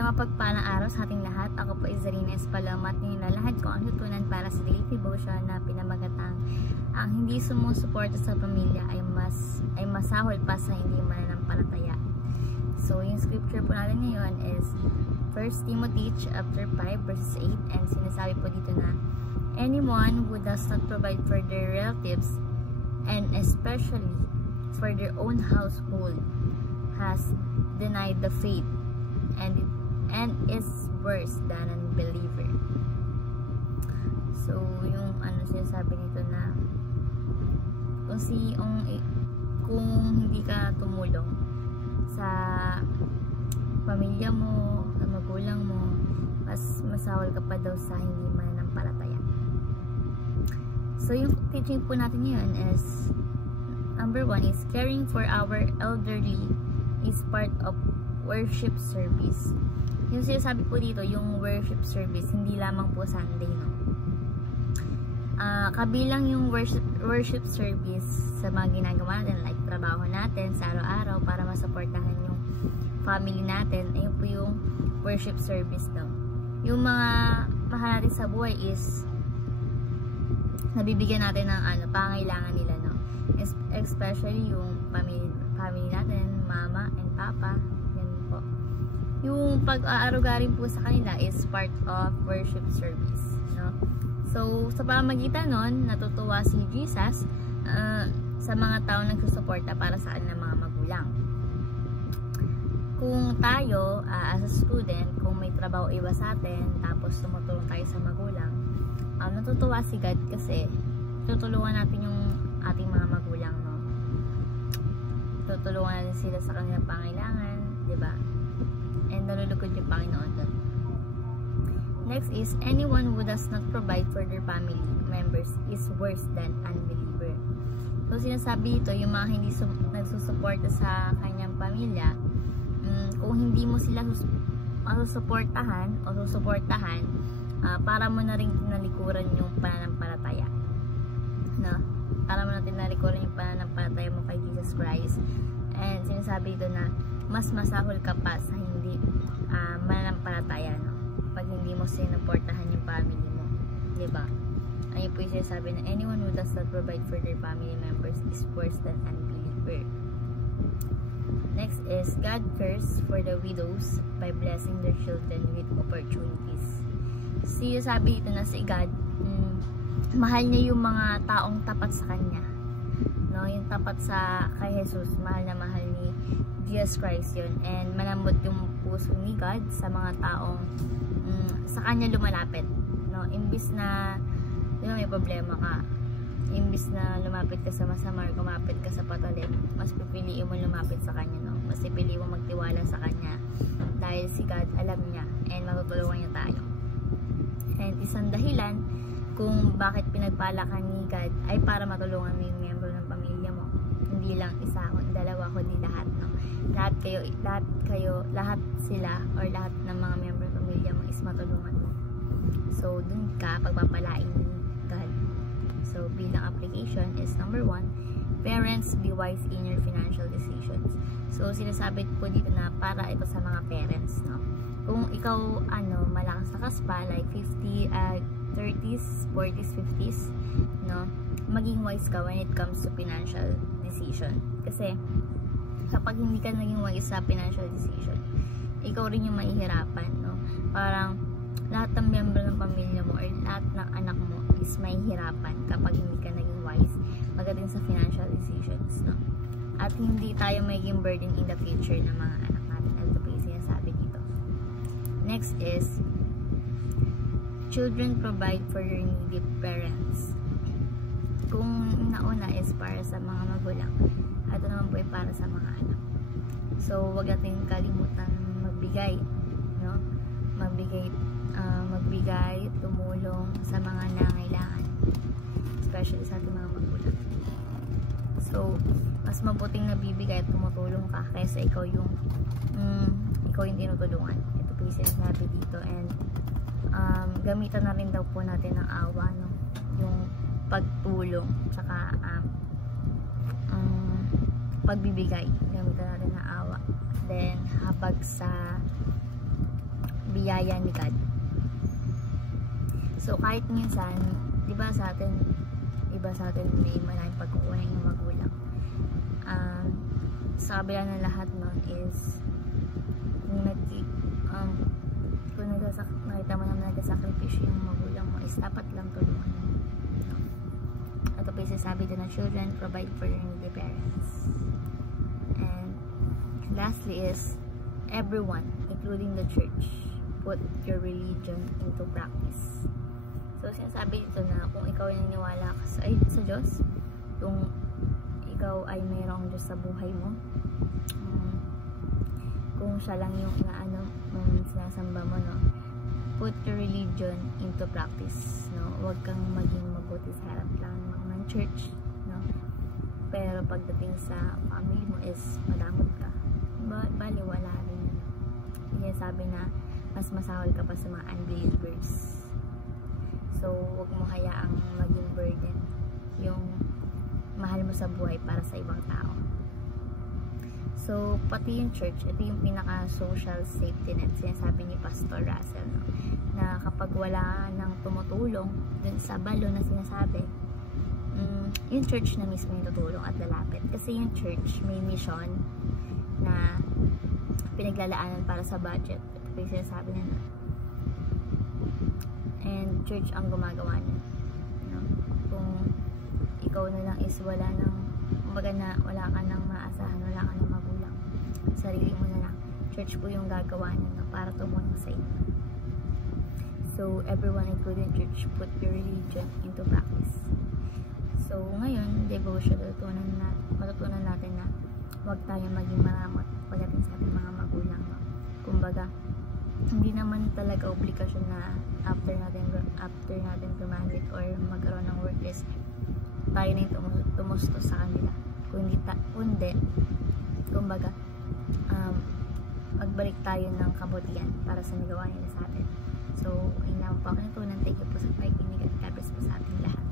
Isang mapagpalang araw sa ating lahat. Ako po Zarina Espaloma at nilalahad ko ang tutunan para sa daily devotion na pinamagatang ang hindi sumusuporta sa pamilya ay masahol pa sa hindi mananampalataya. So, yung scripture po natin ngayon is 1 Timothy chapter 5 verses 8, and sinasabi po dito na anyone who does not provide for their relatives and especially for their own household has denied the faith and is worse than an unbeliever. So, yung sinasabi dito na kung hindi ka tumulong sa pamilya mo, sa magulang mo, mas masawal ka pa daw sa hindi mananampalataya. So, yung teaching po natin ngayon is number 1 is caring for our elderly is part of worship service. Yung sinasabi po dito, yung worship service, hindi lamang po Sunday, no? Kabilang yung worship service sa mga ginagawa natin, like trabaho natin sa araw-araw para masuportahan yung family natin, ayun po yung worship service, no? Yung mga mahal natin sa buhay is nabibigyan natin ng pangailangan nila, no? Especially yung family natin, mama and papa, yan po. Yung pag-aaruga rin po sa kanila is part of worship service, no? So, sa pamamagitan nun, natutuwa si Jesus sa mga tao nagsusuporta para sa kanilang mga magulang. Kung tayo, as a student, kung may trabaho iba sa atin, tapos tumutulong tayo sa magulang, natutuwa si God kasi tutulungan natin yung ating mga magulang, no? Tutulungan natin sila sa kanilang pangailangan, diba? And nalulugod yung Panginoon doon. Next is, anyone who does not provide for their family members is worse than unbeliever. So, sinasabi ito, yung mga hindi nagsusuporta sa kanyang pamilya, kung hindi mo sila masusuportahan o susuportahan, para mo na rin tinalikuran yung pananampalataya, no? Para mo na tinalikuran yung pananampalataya mo kay Jesus Christ. And sinasabi ito na mas masahol ka pa sa hindi mananampalataya, no? Pag hindi mo sinuportahan yung family mo, diba? Ayun po yung sinasabi na anyone who does not provide for their family members is worse than unbeliever. Next is God cares for the widows by blessing their children with opportunities. Sinasabi dito na si God, mahal niya yung mga taong tapat sa kanya, no? Yung tapat kay Jesus, mahal na mahal ni Jesus Christ yun. And malambot yung puso ni God sa mga taong sa kanya lumalapit, no? Imbis na may problema ka, imbis na lumapit ka sa masama or kumapit ka sa patalim, mas pipiliin mo lumapit sa kanya, no? Mas pipiliin mo magtiwala sa kanya dahil si God alam niya and matutulungan niya tayo. And isang dahilan kung bakit pinagpala ka ni God ay para matulungan mo yung miyembro ng pamilya mo. Hindi lang isa, dalawa, kundi lahat, no? Lahat sila or lahat ng mga miyembro ng pamilya mo is matulungan mo. So, dun ka pagpapalain ni God. So, bilang application is number 1, parents, be wise in your financial decisions. So, sinasabi po dito na para ito sa mga parents, no? Kung ikaw, malakas pa, like 30s, 40s, 50s, no? Maging wise ka when it comes to financial decision. Kasi, kapag hindi ka naging wise sa financial decision, ikaw rin yung mahihirapan, no? Parang, lahat ng member ng pamilya mo or lahat ng anak mo is mahihirapan kapag hindi ka naging wise pagdating sa financial decisions, no? At hindi tayo magiging burden in the future ng mga anak natin. Ito po yung sinasabi dito. Next is, children provide for your needy parents. Kung nauna is para sa mga magulang, ito naman po ay para sa mga anak. So, wag natin kalimutan magbigay, no? Magbigay, tumulong sa mga nangailangan, especially sa ating mga magulang. So, mas mabuting nabibigay at tumutulong ka kaysa ikaw yung tinutulungan. Ito po yung sinasabi dito. And gamitan na rin daw po natin ng awa, no? Yung pagtulong tsaka pagbibigay, gamitan natin ng awa. Then habag sa biyaya ni God. So kahit minsan, di ba sa atin, iba sa atin may maraming pagkukunan ng magulang. Sa kabila ng lahat nun is kung nakita mo naman nagsasakripisyo yung magulang mo, is dapat lang tulungan mo. Ito pa yung sasabi din ng children, provide for your needy parents. And lastly is everyone, including the church, put your religion into practice. So sinasabi dito na kung ikaw ay naniniwala ka sa Diyos, kung ikaw ay mayroong Diyos sa buhay mo, kung siya lang yung inaano mong sinasamba mo, no, put your religion into practice, no. Huwag kang maging mabuti sa harap lang ng church, no, pero pagdating sa family mo is madamot ka, bali wala rin. Yung sabi na mas masahol ka pa sa mga unbelievers. So huwag mo hayaang maging burden yung mahal mo sa buhay para sa ibang tao. So pati yung church, ito yung pinaka social safety net, sinasabi ni Pastor Russell, no, na kapag wala nang tumutulong dun sa balo na sinasabi, yung church na mismo yung tutulong at lalapit, kasi yung church may mission na pinaglalaanan para sa budget. Ito yung sinasabi na, and church ang gumagawa niya, no? Kung ikaw na lang is wala nang, kumbaga na wala ka nang maasahan, wala ka nang magulang, sarili mo na lang, church po yung gagawa niya, no, para tumulong sa inyo. So everyone, including church, put your religion into practice. So ngayon, devotion, matutunan natin na huwag tayong maging maramot pagdating sa ating mga magulang, no? Kumbaga, hindi naman talaga obligasyon na after natin graduate or magkaroon ng work is tayo na yung tumustos sa kanila. Kundi, kumbaga, magbalik tayo ng kabutihan para sa nagawa nila sa atin. So, ayun lang po ako natutunan. Thank you po sa pakikinig at God bless po sa ating lahat.